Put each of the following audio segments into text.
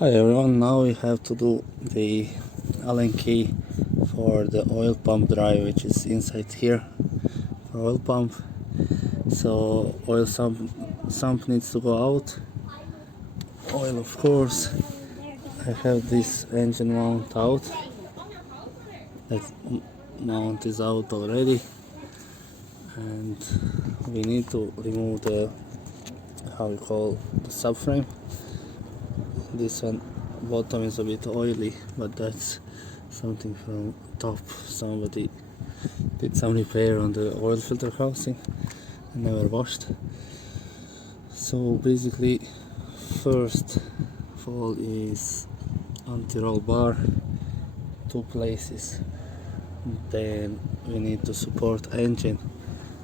Hi everyone, now we have to do the Allen key for the oil pump drive, which is inside here for oil pump. So oil sump needs to go out, oil of course. I have this engine mount out, that mount is out already, and we need to remove the, how we call, the subframe. This one bottom is a bit oily, but that's something from top. Somebody did some repair on the oil filter housing and never washed. So basically, first of all is anti-roll bar, two places. Then we need to support engine.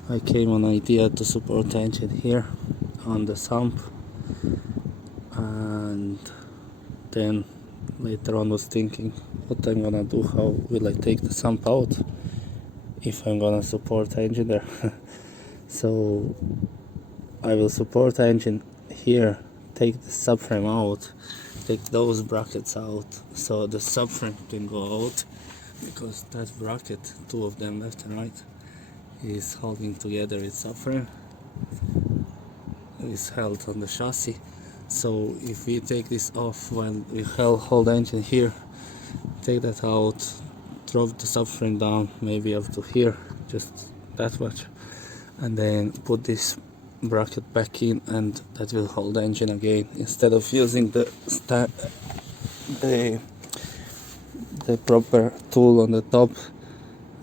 I came on idea to support engine here on the sump, and then later on was thinking what I'm gonna do, how will I take the sump out if I'm gonna support engine there. So I will support engine here, take the subframe out, take those brackets out so the subframe can go out, because that bracket, two of them left and right, is holding together its subframe, is held on the chassis. So if we take this off while we hold the engine here, take that out, drop the subframe down maybe up to here, just that much, and then put this bracket back in, and that will hold the engine again, instead of using the proper tool on the top,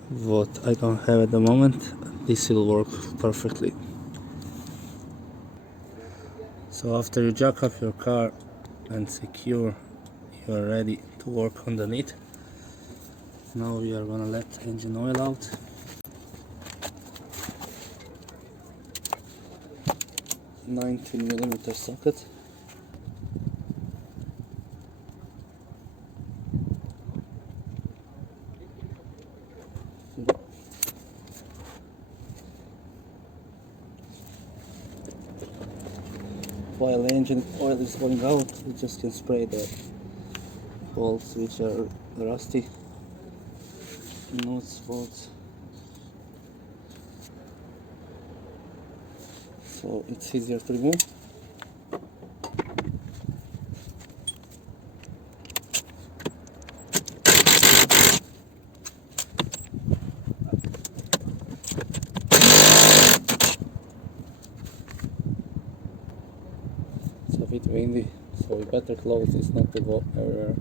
what I don't have at the moment. This will work perfectly. So after you jack up your car and secure, you are ready to work underneath. Now we are gonna let engine oil out. $19mm socket. While the engine oil is going out, you just can spray the bolts which are rusty, nuts, bolts, so it's easier to remove. It's a bit windy, so we better close this not to go everywhere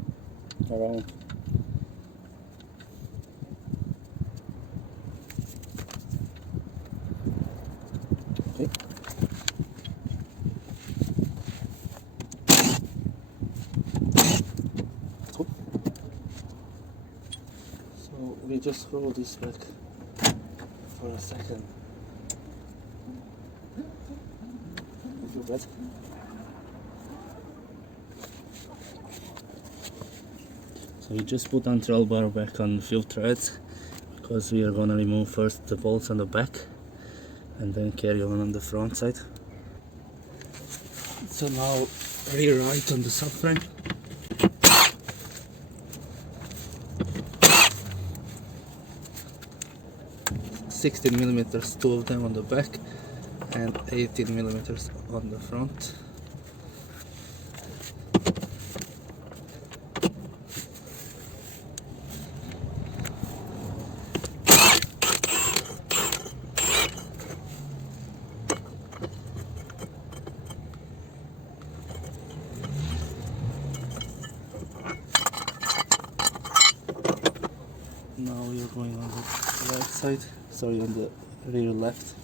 around. Okay. So we just roll this back for a second. If you bet. So we just put anti-roll bar back on a few threads, because we are gonna remove first the bolts on the back and then carry on the front side. So now rear right on the subframe. $16mm, two of them on the back, and 18mm on the front. Now we are going on the right side, sorry, on the rear left.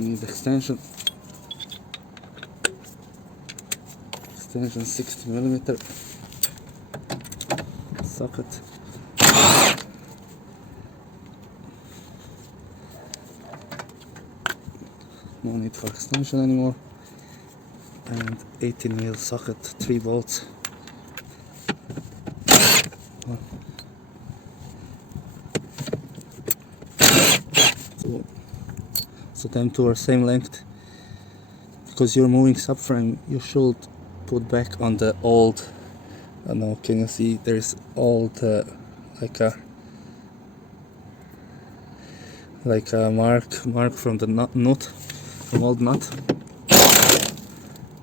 need extension 60mm socket. No need for extension anymore. And 18mm socket, 3 bolts. So them two are same length. Because you're moving subframe, you should put back on the old. I don't know, can you see? There's old like a mark from the nut, from old nut.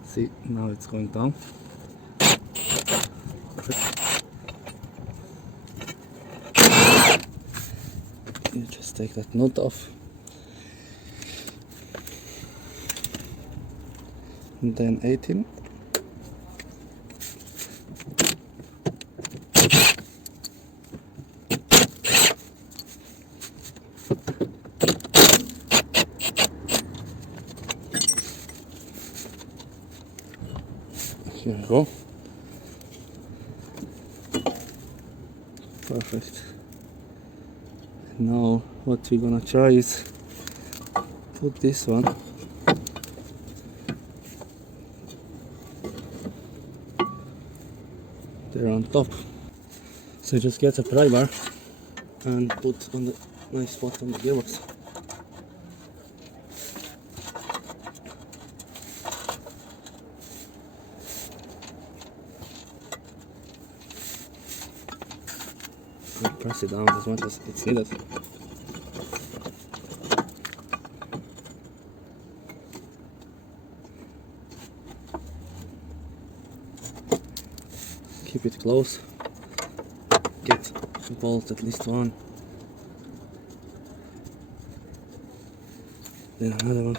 See, now it's going down. You just take that nut off. And then 18. Here we go. Perfect. Now what we're gonna try is put this one there on top. So just get a pry bar and put on the nice spot on the gearbox. And press it down as much as it's needed. Keep it close. Get a bolt, at least one. Then another one.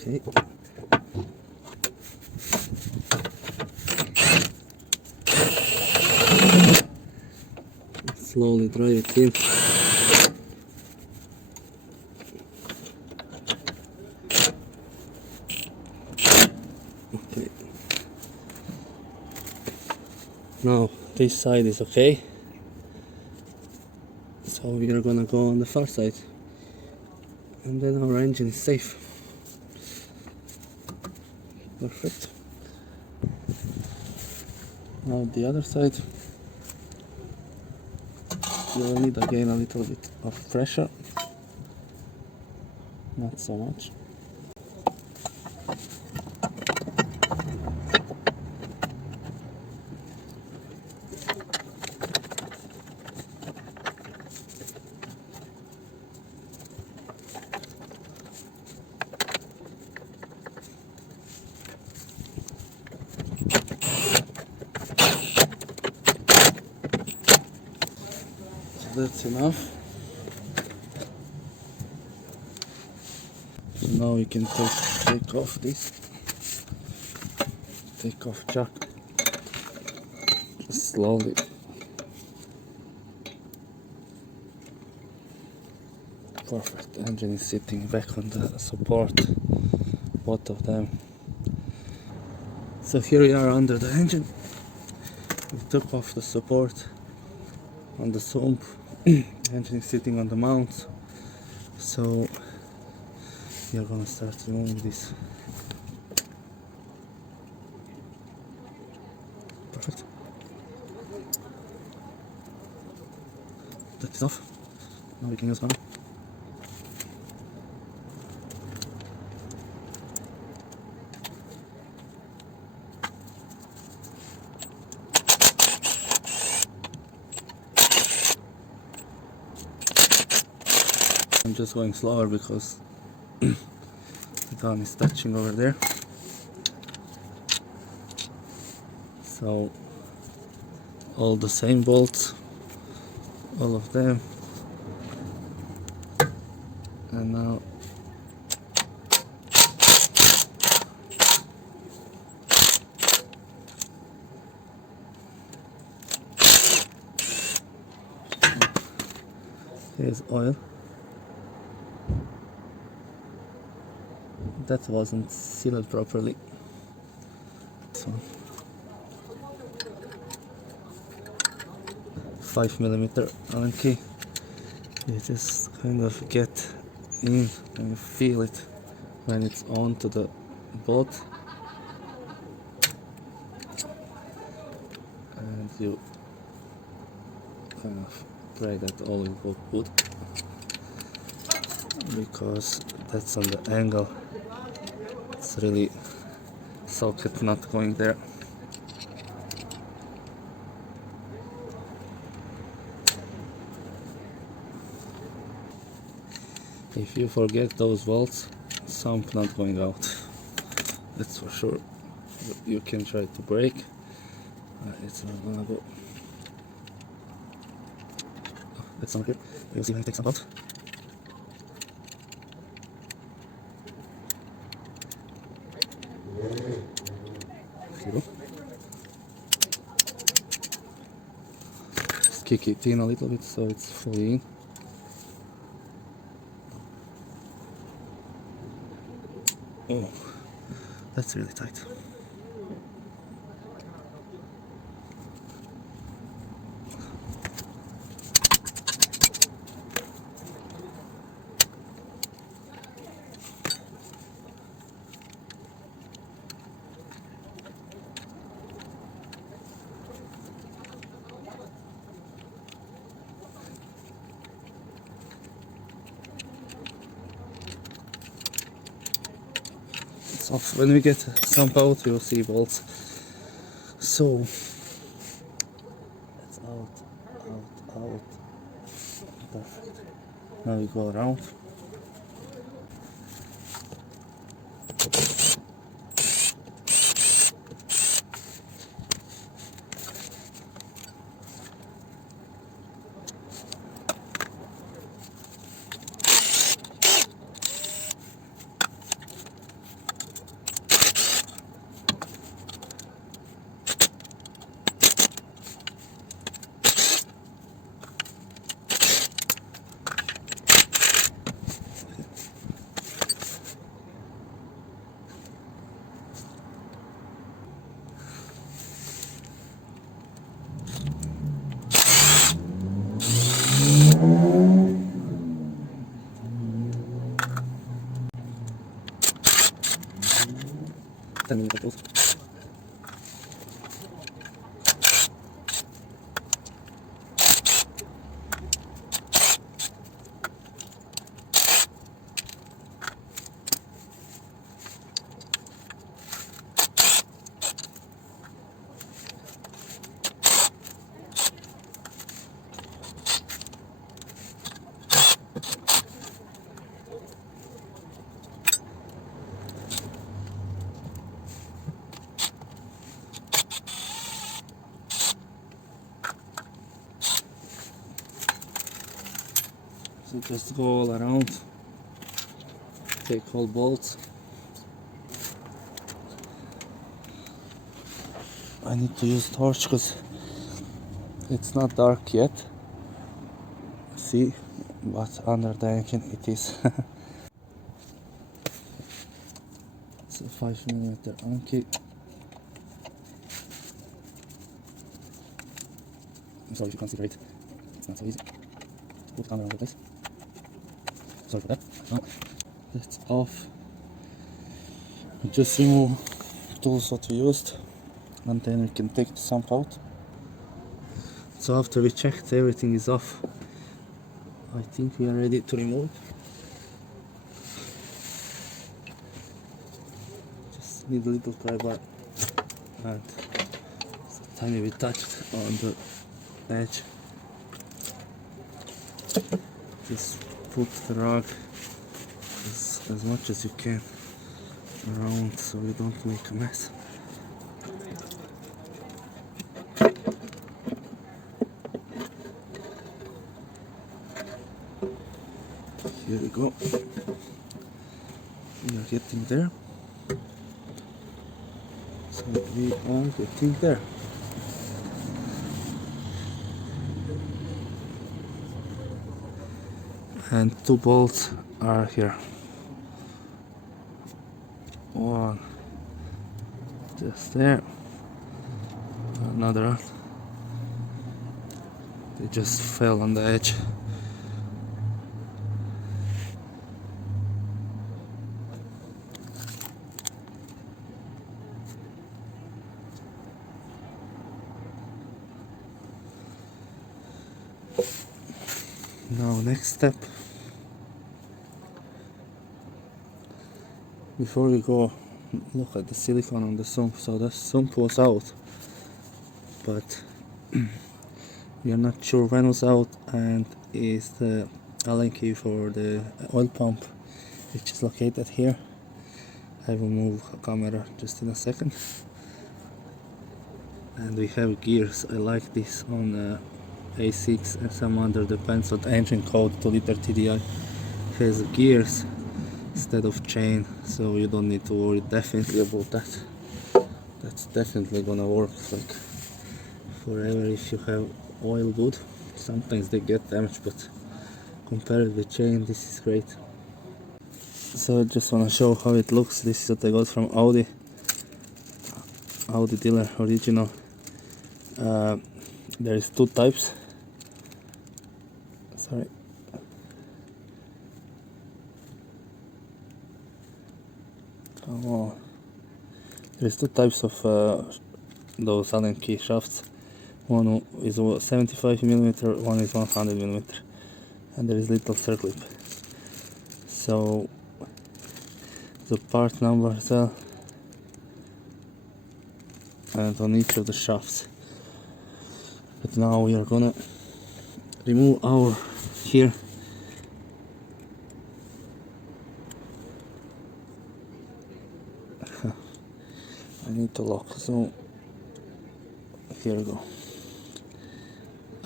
Okay. Slowly drive it in. Okay. Now this side is okay. So we are gonna go on the far side. And then our engine is safe. Perfect. Now the other side. You will need again a little bit of pressure. Not so much. That's enough. So now we can take off this. Take off jack. Just slowly. Perfect. Engine is sitting back on the support. Both of them. So here we are under the engine. We took off the support on the sump. Engine is sitting on the mount, so we are gonna start removing this. Perfect. That is off. Now we can use one. I'm just going slower because the gun is touching over there. So all the same bolts, all of them, and now Here's oil. That wasn't sealed properly. So 5mm Allen key. You just kind of get in and feel it when it's on to the bolt, and you kind of pray that all will go good, because that's on the angle. It's really socket not going there. If you forget those bolts, some not going out, that's for sure. You can try to brake, it's not gonna go. Oh, that's not good. You'll see when it takes some out. Here you go. Just kick it in a little bit so it's fully in. Oh, that's really tight. It's off. When we get some out, you'll see bolts. So it's out, out, out. Perfect. Now we go around. Ten minutes. So just go all around, take all bolts. I need to use torch because it's not dark yet. See, but under the engine it is. It's a 5mm Anki. I'm sorry if you can't see it. It's not so easy. Put it under the place. Sorry for that. Oh, that's off. Just remove tools what we used, and then we can take the sump out. So after we checked everything is off, I think we are ready to remove. Just need a little pry bar and a tiny bit touched on the edge. Just put the rug as much as you can around so you don't make a mess. Here we go. We are getting there. So we are getting there. and two bolts are here. One just there, another one. They just fell on the edge. Now next step, before we go, look at the silicone on the sump. So the sump was out, but we are not sure when it was out, and is the Allen key for the oil pump, which is located here. I will move the camera just in a second. And we have gears. I like this on A6 and some other, depends on the engine code. 2 liter TDI has gears instead of chain, so you don't need to worry definitely about that. That's definitely gonna work like forever if you have oil good. Sometimes they get damaged, but compared with chain, this is great. So I just want to show how it looks. This is what I got from Audi dealer, original. There is two types. Sorry. Come on. There's two types of those Allen key shafts. One is 75mm, one is 100mm, and there is little circlip. So the part number as well, and on each of the shafts. But now we are gonna remove our here. I need to lock, so here we go.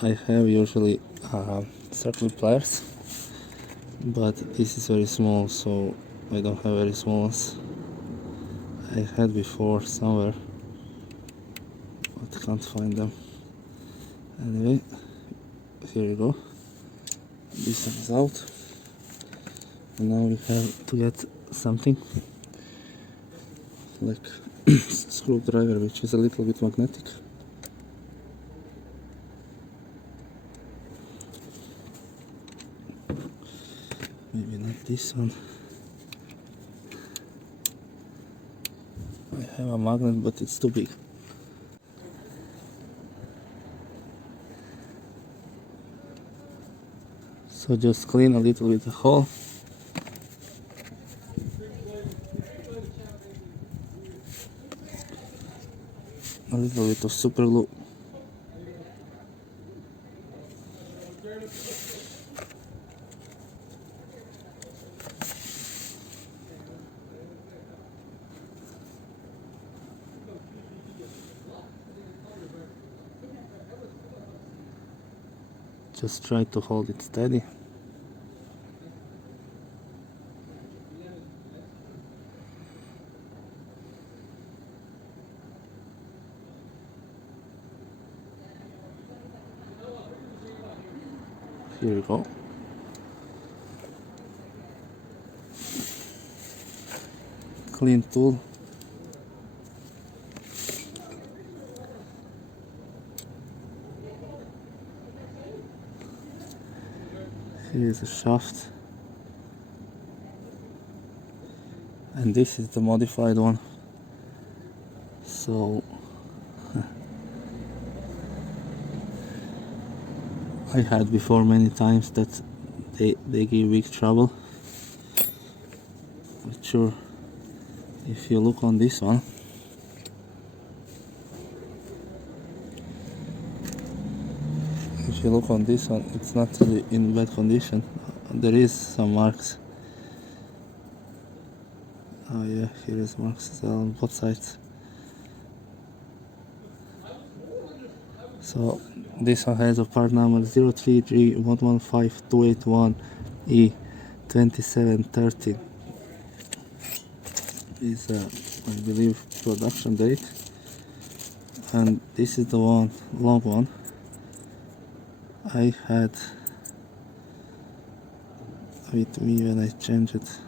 I have usually circle pliers, but this is very small, so I don't have very small ones. I had before somewhere, but can't find them. Anyway, here you go. This one is out, and now we have to get something like screwdriver, which is a little bit magnetic. Maybe not this one. I have a magnet, but it's too big. So just clean a little bit the hole. A little bit of super glue. Just try to hold it steady. Here we go. Clean tool. Here is a shaft. And this is the modified one. So I had before many times that they give big trouble. But sure, if you look on this one, it's not really in bad condition. There is some marks. Oh yeah, here is marks as well on both sides. So this one has a part number 033115281E2713. Is I believe production date, and this is the one, long one. I had with me when I change it.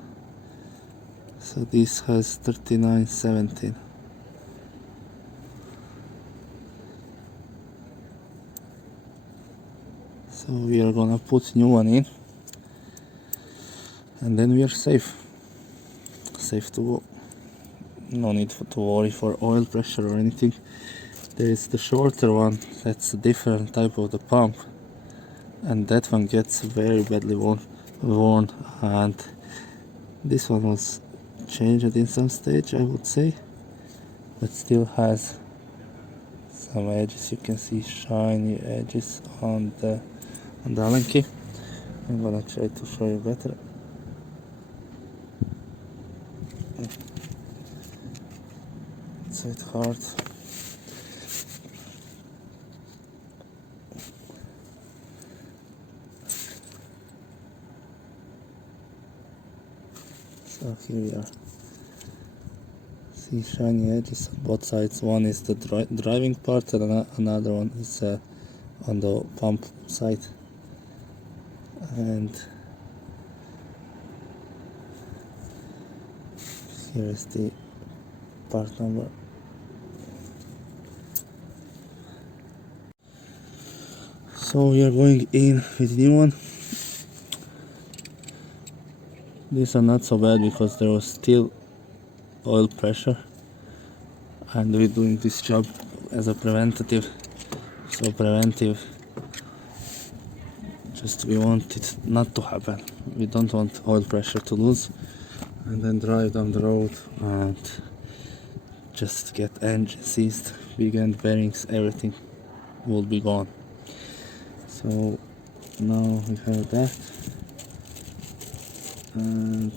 So this has 3917. So we are gonna put new one in, and then we are safe to go. No need to worry for oil pressure or anything. There is the shorter one, that's a different type of the pump, and that one gets very badly worn, and this one was changed in some stage, I would say, but still has some edges. You can see shiny edges on the Allen key. I'm gonna try to show you better. It's a bit hard. So here we are. See shiny edges on both sides. One is the driving part, and another one is on the pump side. And here is the part number. So we are going in with the new one. These are not so bad because there was still oil pressure, and we're doing this job as a preventative. So preventive, just we want it not to happen. We don't want oil pressure to lose and then drive down the road and just get engine seized, big end bearings, everything will be gone. So now we have that, and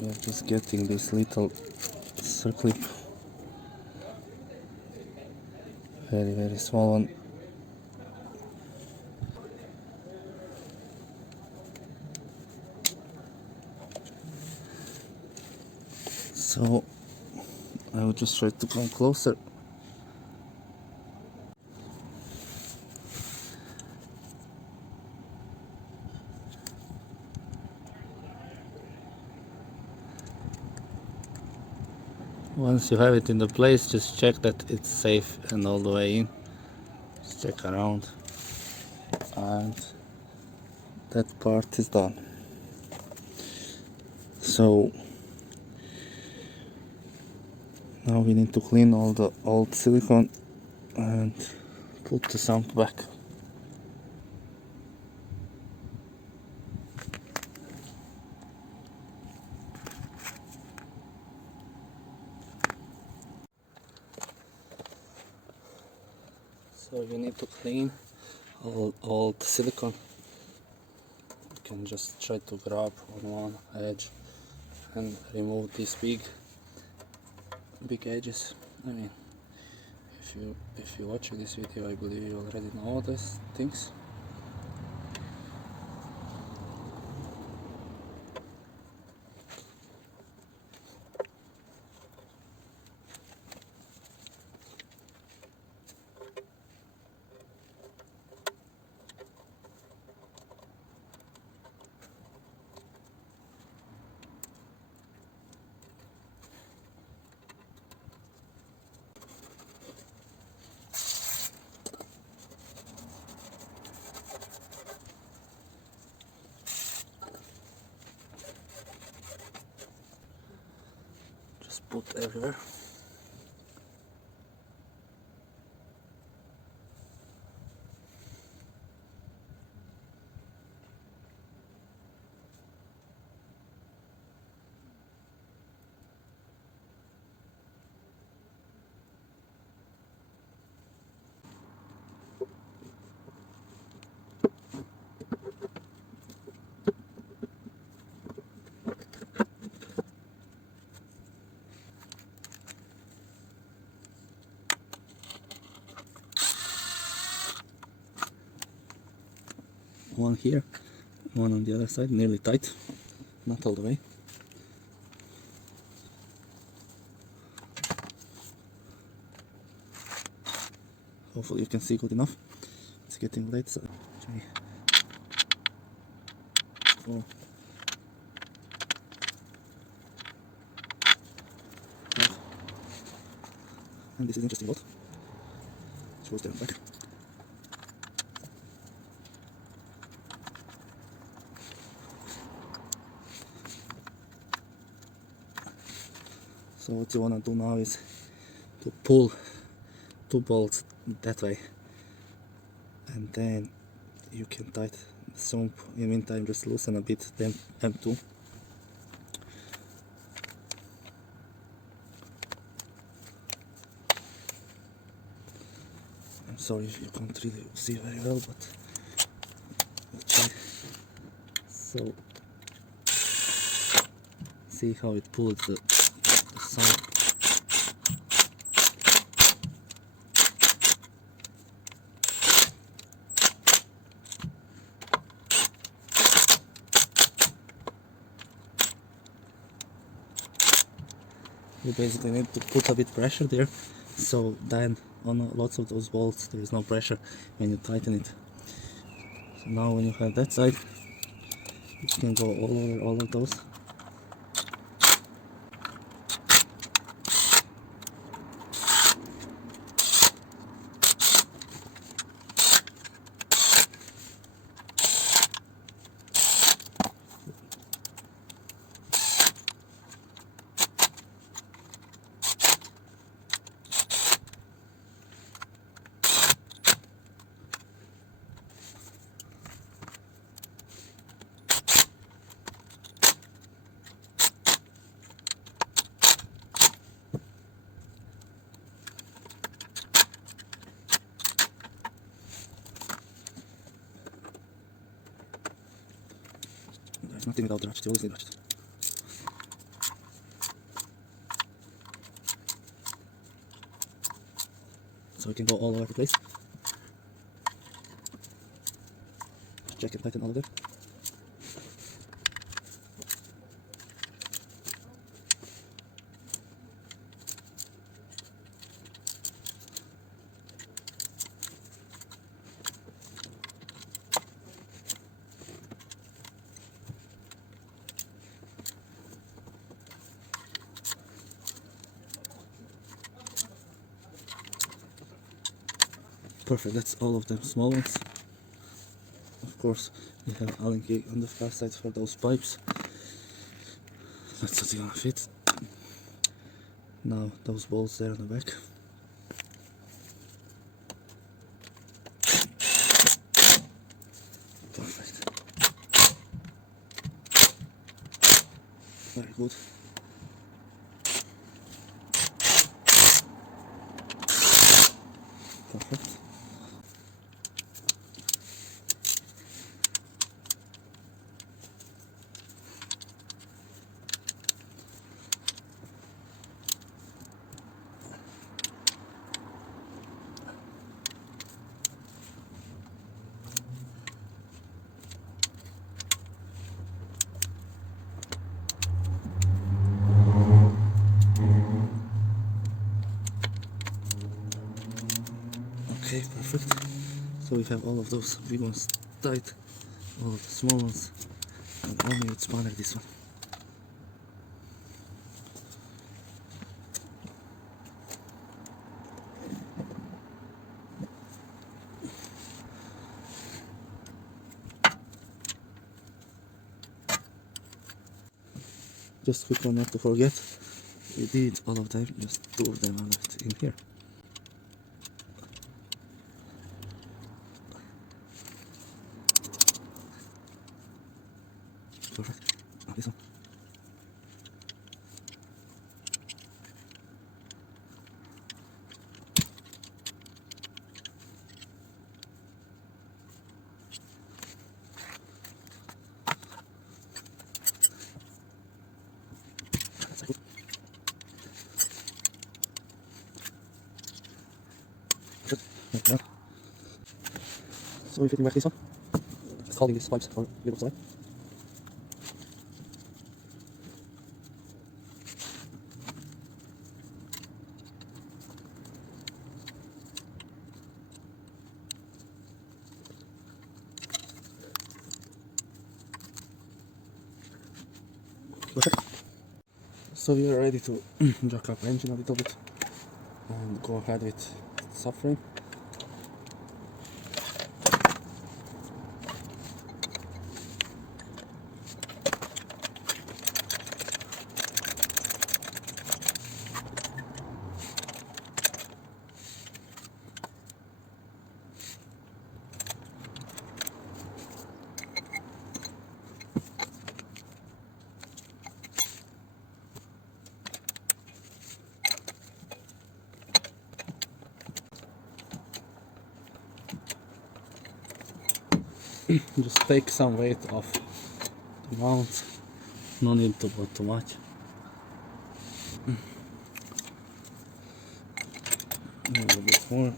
we are just getting this little circlip, very small one. So I will just try to come closer. Once you have it in the place, just check that it's safe and all the way in. Just check around, and that part is done. So now we need to clean all the old silicone and put the sump back. So you need to clean all the silicone. You can just try to grab on one edge and remove these big edges. I mean, if you watch this video, I believe you already know all these things. Just put everywhere. One here, one on the other side, nearly tight, not all the way. Hopefully you can see good enough. it's getting late, so 3, 4, 5. And this is interesting bolt. It goes there and back. So what you wanna do now is to pull 2 bolts that way, and then you can tighten the sump. In the meantime, just loosen a bit them M2. I'm sorry if you can't really see very well, but I'll try. So see how it pulls the sump. You basically need to put a bit pressure there, so then on lots of those bolts there is no pressure when you tighten it. So now when you have that side, you can go all over all of those. There's nothing without the ratchet, you always need ratchet. So we can go all over the place. Check and tighten all of them. Perfect, that's all of them small ones. Of course, we have Allen key on the far side for those pipes. That's what's gonna fit. Now those bolts there on the back. Perfect. Very good. Perfect. Okay, perfect. So we have all of those big ones tight, all of the small ones, and only with spanner this one. Just quick one not to forget, we did all of them, just 2 of them are left in here. Perfect. Now this one. That's good. Good. Like that. So we're fitting back this one. Just holding these pipes for little side. So we are ready to jack up engine a little bit and go ahead with subframe. Just take some weight off the mount, no need to put too much. A little bit more.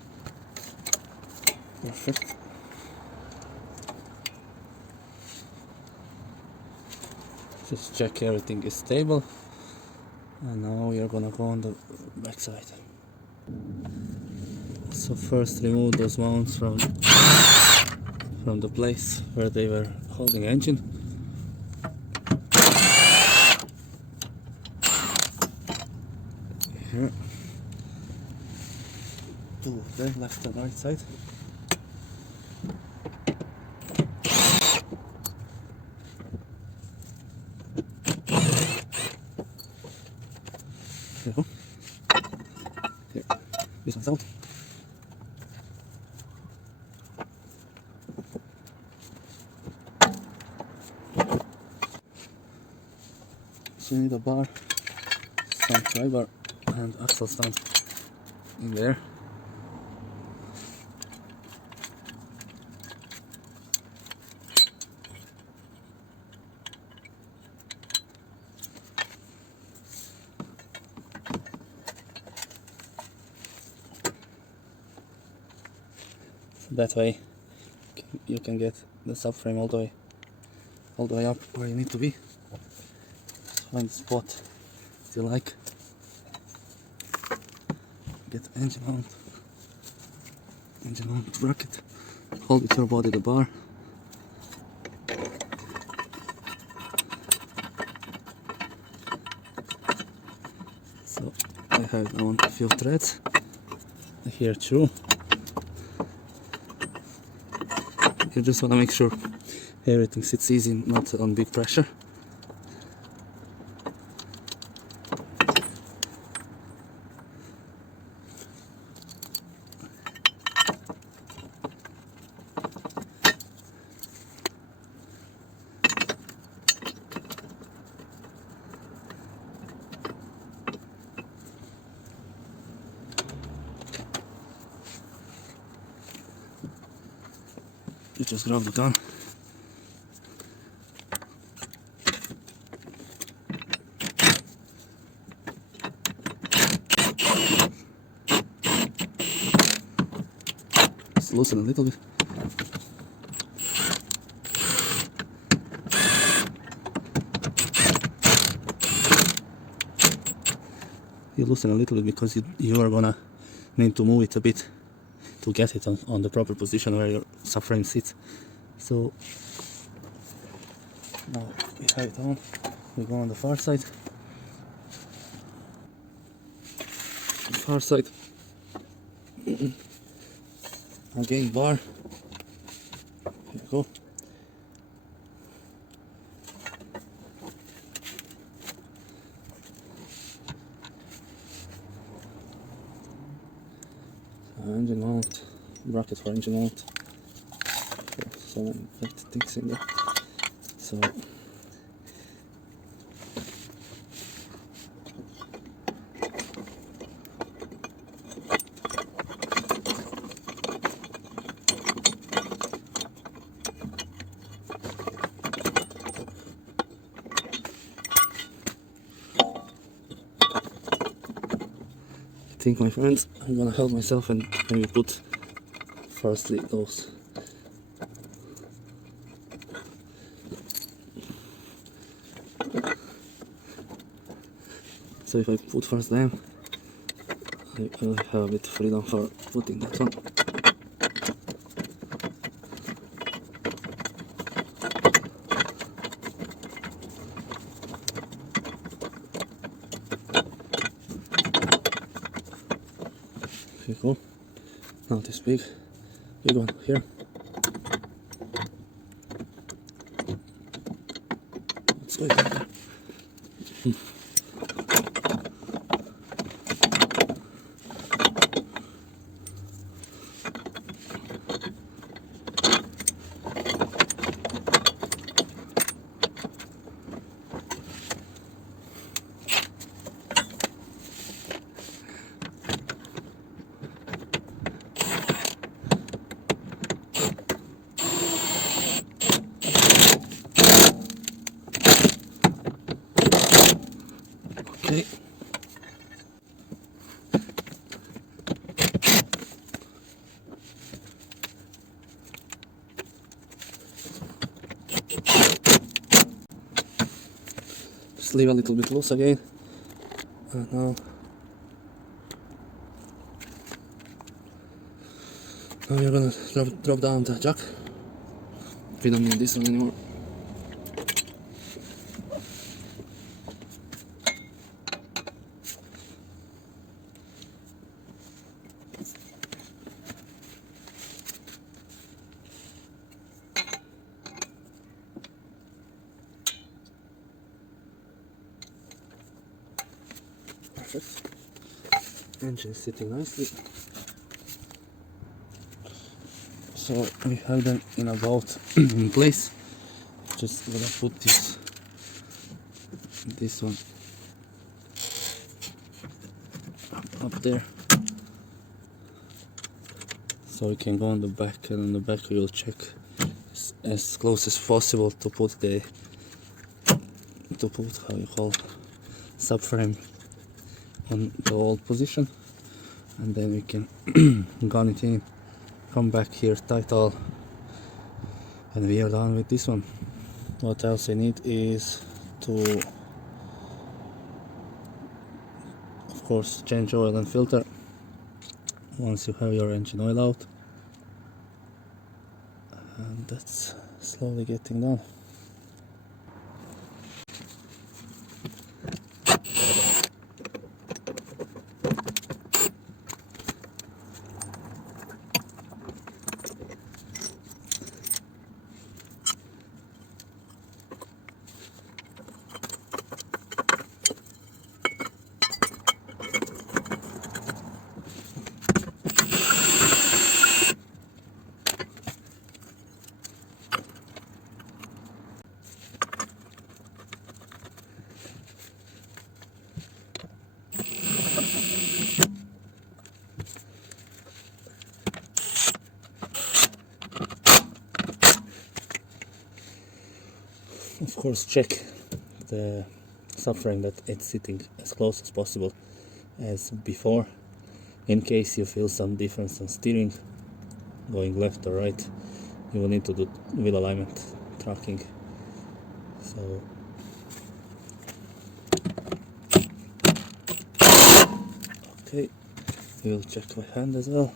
Perfect. Just check everything is stable, and now we are gonna go on the back side. So first remove those mounts from the place where they were holding engine. Here. Two of them, left and right side. There you go. Here. This one's out. So you need a bar, some pry bar and axle stamp in there. That way you can get the subframe all the way up where you need to be. Find the spot you like. Get the engine mount bracket. Hold with your body the bar. So I have now a few threads here too. You just want to make sure everything sits easy, not on big pressure. You just grab the gun. Just loosen a little bit. You loosen a little bit because you are gonna need to move it a bit to get it on the proper position where your subframe sits. So now we have it on. We go on the far side. Again, bar. Here we go. Engine mount, bracket for engine mount. So many things in there. So I think, my friends, I'm gonna help myself and maybe put firstly those. So if I put first them, I will have a bit of freedom for putting that one. Okay, cool. Now this big one here. Let's go there. Okay. Just leave a little bit loose again. And now we're gonna drop down the jack. We don't need this one anymore. Perfect. Engine sitting nicely. So we have them in about in place. Just gonna put this one up there, so we can go on the back, and on the back we will check as close as possible to put how you call subframe on the old position, and then we can gun it in, come back here, tight all, and we are done with this one. What else I need is to, of course, change oil and filter once you have your engine oil out, and that's slowly getting done. Of course, check the subframe that it's sitting as close as possible as before. In case you feel some difference on steering, going left or right, you will need to do wheel alignment tracking. So okay, we'll check my hand as well.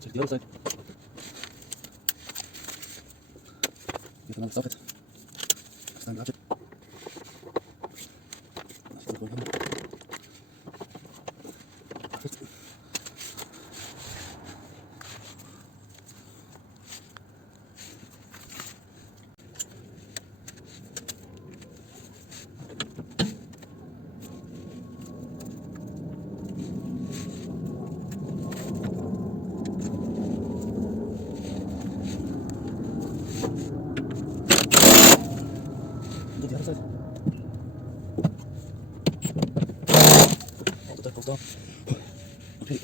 Check the other side. Get another socket. Stand ratchet. Still going on. Perfect. Get the other side. All the tape goes down. Okay.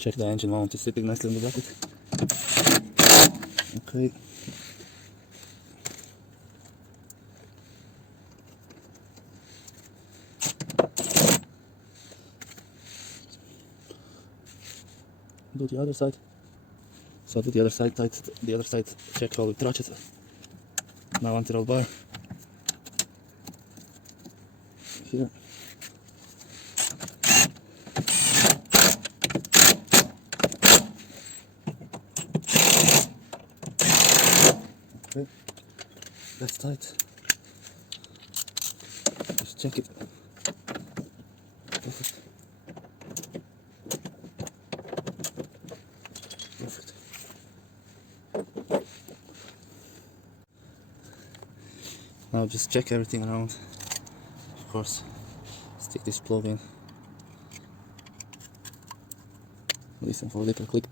Check the engine mount, it's sitting nicely in the bracket. Okay. Do the other side. So do the other side, tight the other side, check all the ratchets. Now anti-roll bar. Here. Okay, that's tight. Just check it. Perfect. Perfect. Now just check everything around. Of course, stick this plug in. Listen for a little click.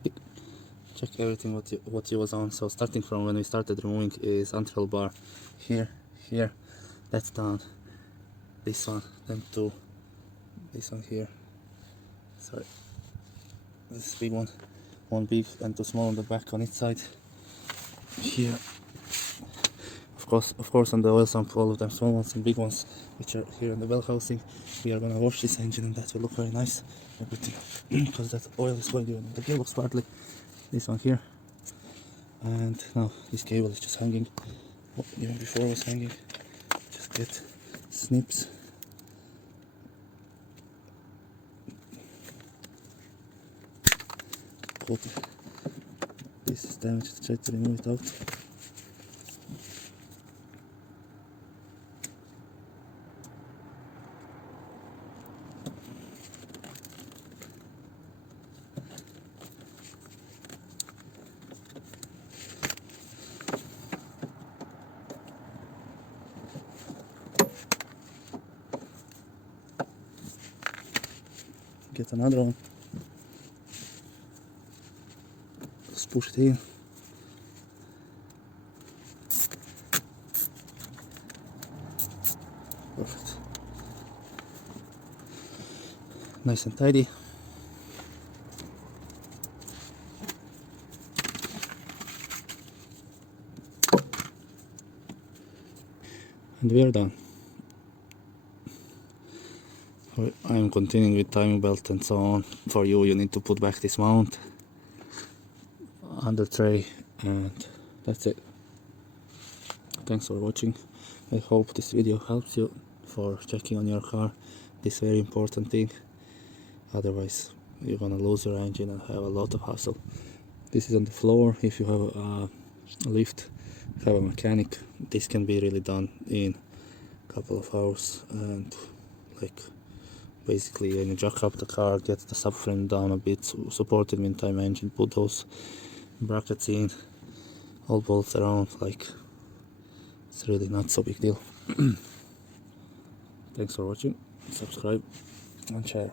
Check everything what you was on. So starting from when we started removing is anti-roll bar here, here, that's done. This one, then two, this one here. Sorry, this big one big and two small on the back on each side. Here, of course, on the oil sump, all of them small ones and big ones, which are here in the bell housing. We are gonna wash this engine, and that will look very nice. Everything, because that oil is going in the gearbox partly. This one here, and now this cable is just hanging. Oh, even before it was hanging, just get snips. Put this is damaged, try to remove it out. Get another one. Just push it in. Perfect. Nice and tidy. And we are done. I'm continuing with timing belt and so on. For you, you need to put back this mount under tray, and that's it. Thanks for watching. I hope this video helps you for checking on your car this very important thing. Otherwise you're gonna lose your engine and have a lot of hassle. This is on the floor. If you have a lift, have a mechanic, this can be really done in a couple of hours. And like basically when you jack up the car, get the subframe down a bit, support the meantime engine, put those brackets in, all bolts around, like it's really not so big deal. Thanks for watching, subscribe and share.